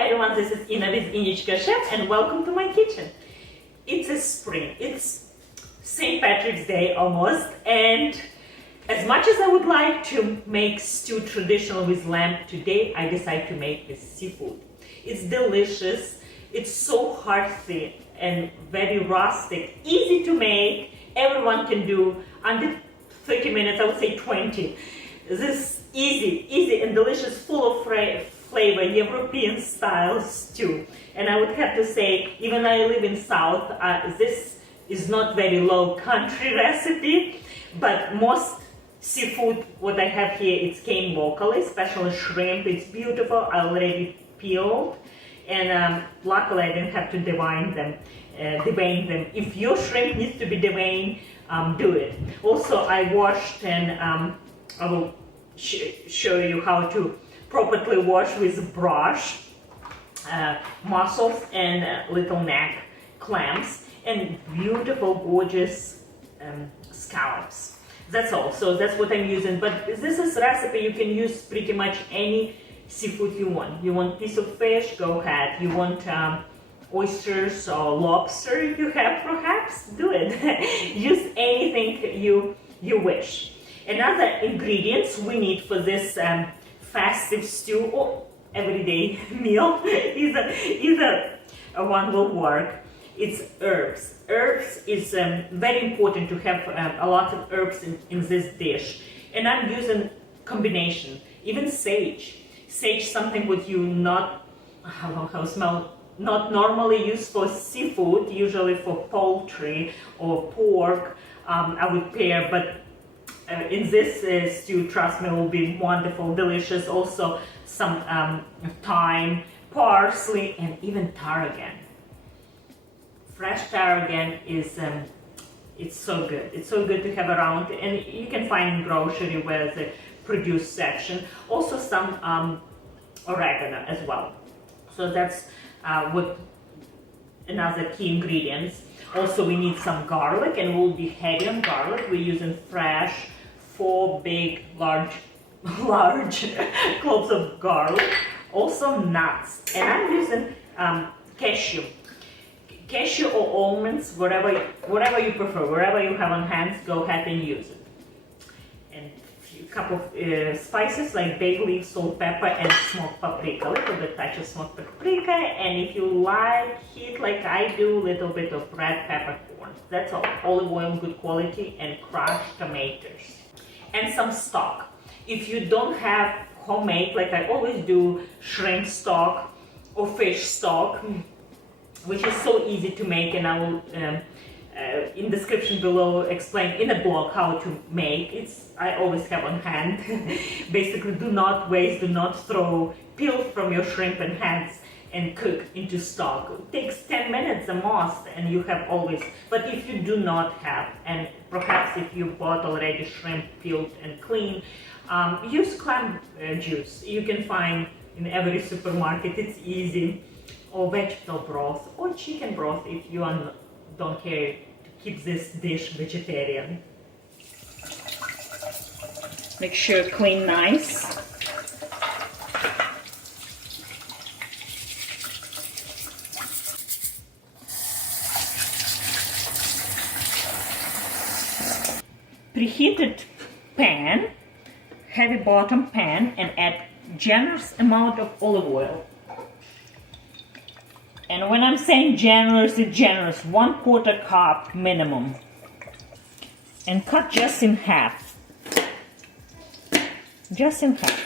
everyone, this is Ina with Innichka Chef and welcome to my kitchen. It's a spring, it's St. Patrick's Day almost, and as much as I would like to make stew traditional with lamb, today I decided to make with seafood. It's delicious, it's so hearty and very rustic, easy to make, everyone can do under 30 minutes, I would say 20. This easy and delicious, full of flavor, European style stew. And I would have to say, even though I live in South, this is not very low country recipe, but most seafood, what I have here, it's came locally, especially shrimp. It's beautiful, I already peeled, and luckily I didn't have to devein them. If your shrimp needs to be deveined, do it. Also, I washed, and I will show you how to properly wash with a brush mussels and little neck clams and beautiful, gorgeous scallops. That's all. So that's what I'm using. But this is recipe you can use pretty much any seafood you want. You want piece of fish, go ahead. You want oysters or lobster, if you have, perhaps do it. Use anything you wish. Another ingredients we need for this festive stew or everyday meal, either one will work. It's herbs. Herbs is very important to have a lot of herbs in this dish, and I'm using combination. Even sage. Sage, something what you not normally use for seafood, usually for poultry or pork. I would pair, but in this stew, trust me, it will be wonderful, delicious. Also some thyme, parsley, and even tarragon. Fresh tarragon is it's so good. It's so good to have around, and you can find in grocery where the produce section. Also some oregano as well. So that's what another key ingredients. Also, we need some garlic, and we'll be heavy on garlic. We're using fresh 4 big, large cloves of garlic. Also nuts, and I'm using cashew or almonds, whatever you prefer, whatever you have on hand, go ahead and use it. And a couple of spices like bay leaf, salt, pepper, and smoked paprika. A little bit touch of smoked paprika, and if you like heat like I do, a little bit of red peppercorn. That's all. Olive oil, good quality, and crushed tomatoes. And some stock. If you don't have homemade, like I always do, shrimp stock or fish stock, which is so easy to make, and I will in description below explain in a blog how to make. I always have on hand. Basically, do not waste, do not throw. Peel from your shrimp and heads and cook into stock. It takes 10 minutes the most, and you have always. But if you do not have, and perhaps if you bought already shrimp peeled and clean, use clam juice. You can find in every supermarket. It's easy. Or vegetable broth or chicken broth if you don't care to keep this dish vegetarian. Make sure clean nice. Preheated pan, heavy bottom pan, and add generous amount of olive oil. And when I'm saying generous, it's generous, 1/4 cup minimum. And cut just in half. Just in half.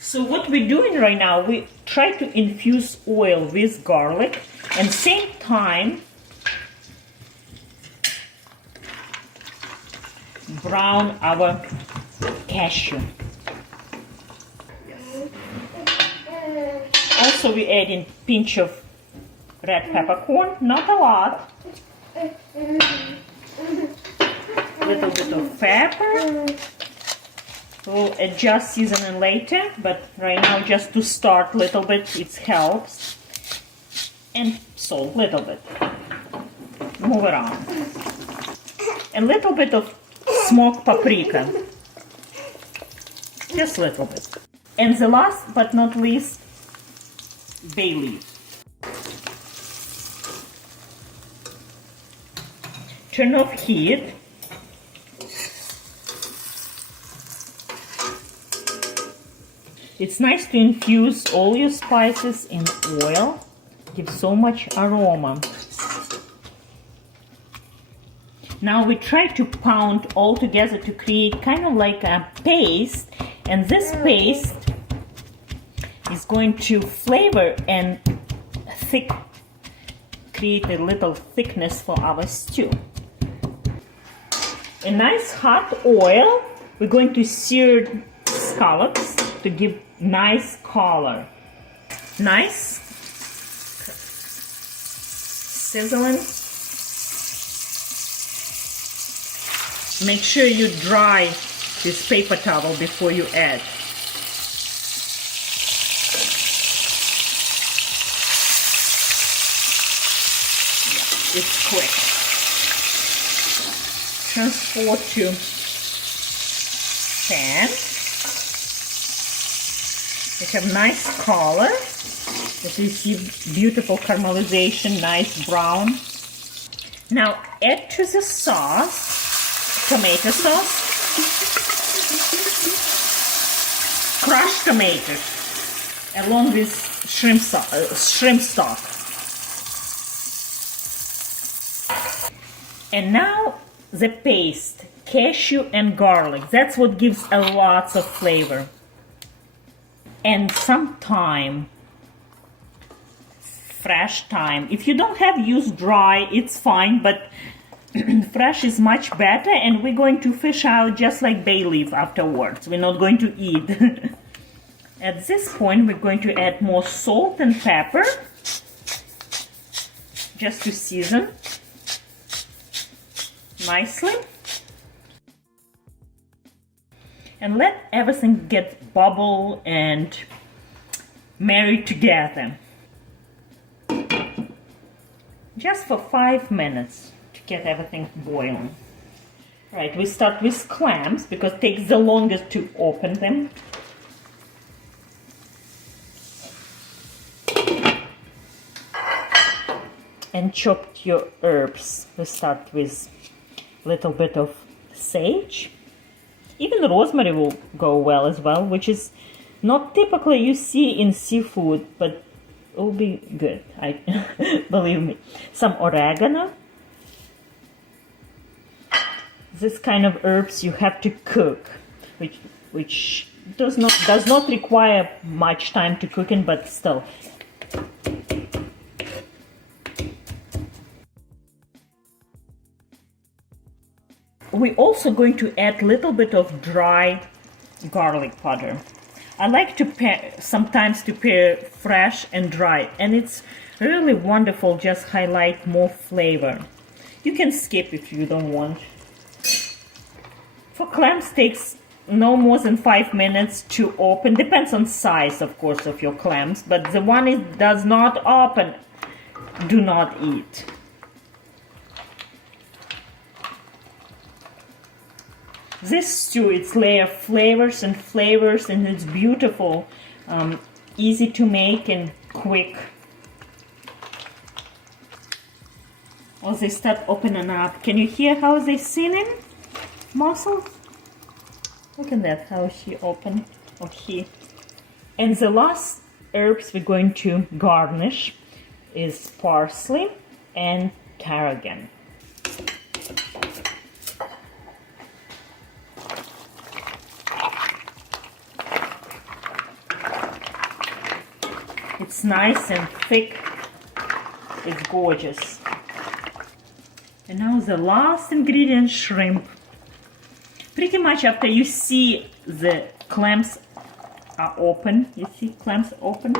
So what we're doing right now, we try to infuse oil with garlic, and same time brown our cashew. Also, we add in pinch of red peppercorn, not a lot. Little bit of pepper. We'll adjust seasoning later, but right now just to start little bit, it helps. And salt, little bit. Move around. A little bit of smoked paprika. Just a little bit. And the last but not least, bay leaf. Turn off heat. It's nice to infuse all your spices in oil. Gives so much aroma. Now we try to pound all together to create kind of like a paste, and this paste is going to flavor and create a little thickness for our stew. A nice hot oil, we're going to sear scallops to give nice color. Nice sizzling. Make sure you dry this paper towel before you add. It's quick. Transfer to pan. We have nice color. As you see, beautiful caramelization, nice brown. Now add to the sauce, tomato sauce, crushed tomatoes, along with shrimp stock. And now the paste, cashew and garlic. That's what gives a lot of flavor. And some thyme, fresh thyme. If you don't have, use dry, it's fine, but fresh is much better. And we're going to fish out just like bay leaf afterwards. We're not going to eat. At this point, we're going to add more salt and pepper, just to season nicely. And let everything get bubble and married together. Just for 5 minutes to get everything boiling. Right, we start with clams because it takes the longest to open them. And chop your herbs. We start with a little bit of sage. Even the rosemary will go well as well, which is not typically you see in seafood, but it will be good, believe me. Some oregano. This kind of herbs you have to cook, which does not require much time to cooking, but still. We're also going to add a little bit of dry garlic powder. I like to sometimes to pair fresh and dry, and it's really wonderful, just highlight more flavor. You can skip if you don't want. For clams, takes no more than 5 minutes to open. Depends on size, of course, of your clams, but the one that does not open, do not eat. This stew, it's layer of flavors, and it's beautiful, easy to make and quick. As they start opening up, can you hear how they singing? Mussels? Look at that, how she opened, or he. And the last herbs we're going to garnish is parsley and tarragon. It's nice and thick. It's gorgeous. And now the last ingredient, shrimp. Pretty much after you see the clams are open, you see clams open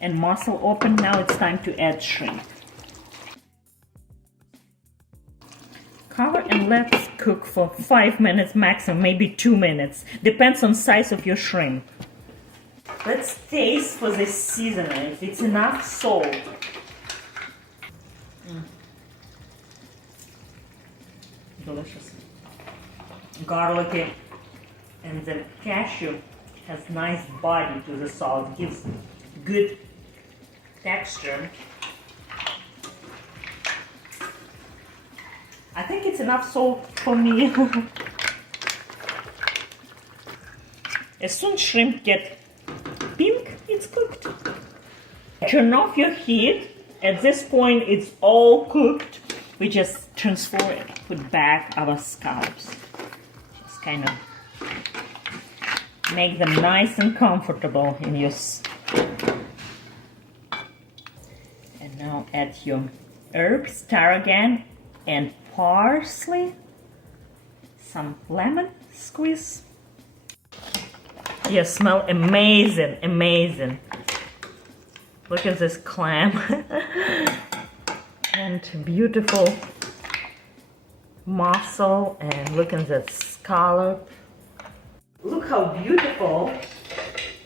and mussel open, now it's time to add shrimp. Cover and let's cook for 5 minutes maximum, maybe 2 minutes. Depends on size of your shrimp. Let's taste for the seasoning, if it's enough salt. Delicious. Garlicky, And the cashew has nice body to the sauce, gives good texture. I think it's enough salt for me. As soon as shrimp get pink, it's cooked. Turn off your heat. At this point, it's all cooked. We just transfer it, put back our scallops. Just kind of make them nice and comfortable in your. And now add your herbs, tarragon, and parsley. Some lemon squeeze. Yeah, smell amazing, amazing. Look at this clam. And beautiful mussel, and look at that scallop. Look how beautiful,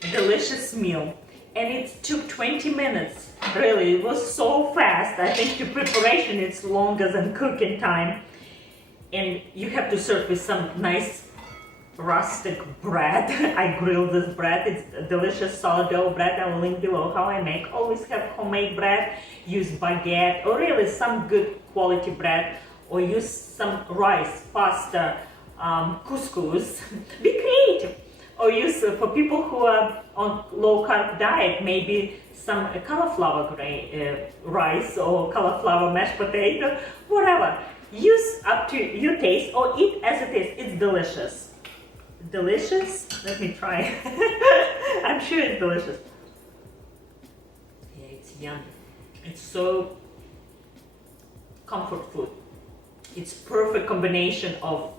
delicious meal. And it took 20 minutes. Really, it was so fast. I think the preparation is longer than cooking time. And you have to serve with some nice rustic bread. I grilled this bread. It's delicious sourdough bread. I will link below how I make. Always have homemade bread. Use baguette or really some good quality bread, or use some rice, pasta, couscous. Be creative. Or use for people who are on low carb diet, maybe some cauliflower rice or cauliflower mashed potato, whatever. Use up to your taste or eat as it is. It's delicious. Delicious? Let me try. I'm sure it's delicious. Yeah, it's yummy. It's so comfort food. It's perfect combination of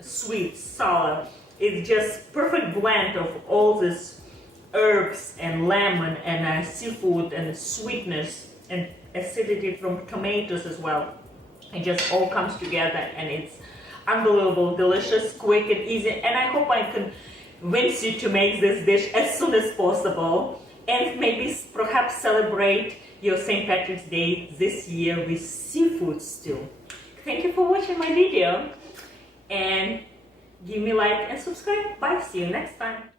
sweet, sour. It's just perfect blend of all this herbs and lemon and seafood and sweetness and acidity from tomatoes as well. It just all comes together, and it's unbelievable, delicious, quick and easy. And I hope I can convince you to make this dish as soon as possible, and maybe perhaps celebrate your St. Patrick's Day this year with seafood stew. Thank you for watching my video, and give me a like and subscribe. Bye, see you next time.